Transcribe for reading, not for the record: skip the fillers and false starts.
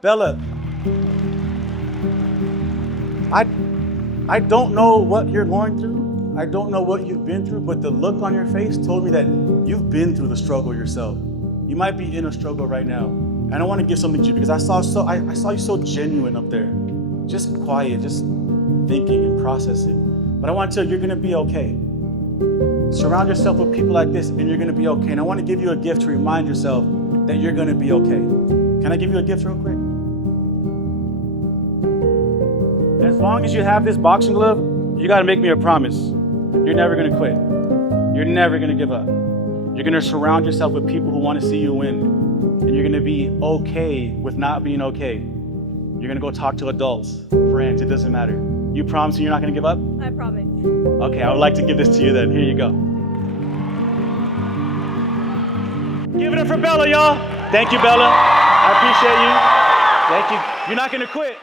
Bella, I don't know what you're going through. I don't know what you've been through, but the look on your face told me that you've been through the struggle yourself. You might be in a struggle right now. And I want to give something to you because I saw you so genuine up there. Just quiet, just thinking and processing. But I want to tell you, you're going to be okay. Surround yourself with people like this and you're going to be okay. And I want to give you a gift to remind yourself that you're going to be okay. Can I give you a gift real quick? As long as you have this boxing glove, you got to make me a promise. You're never going to quit. You're never going to give up. You're going to surround yourself with people who want to see you win. And you're going to be okay with not being okay. You're going to go talk to adults, friends, it doesn't matter. You promise me you're not going to give up? I promise. Okay, I would like to give this to you then. Here you go. Give it up for Bella, y'all. Thank you, Bella. I appreciate you. Thank you. You're not going to quit.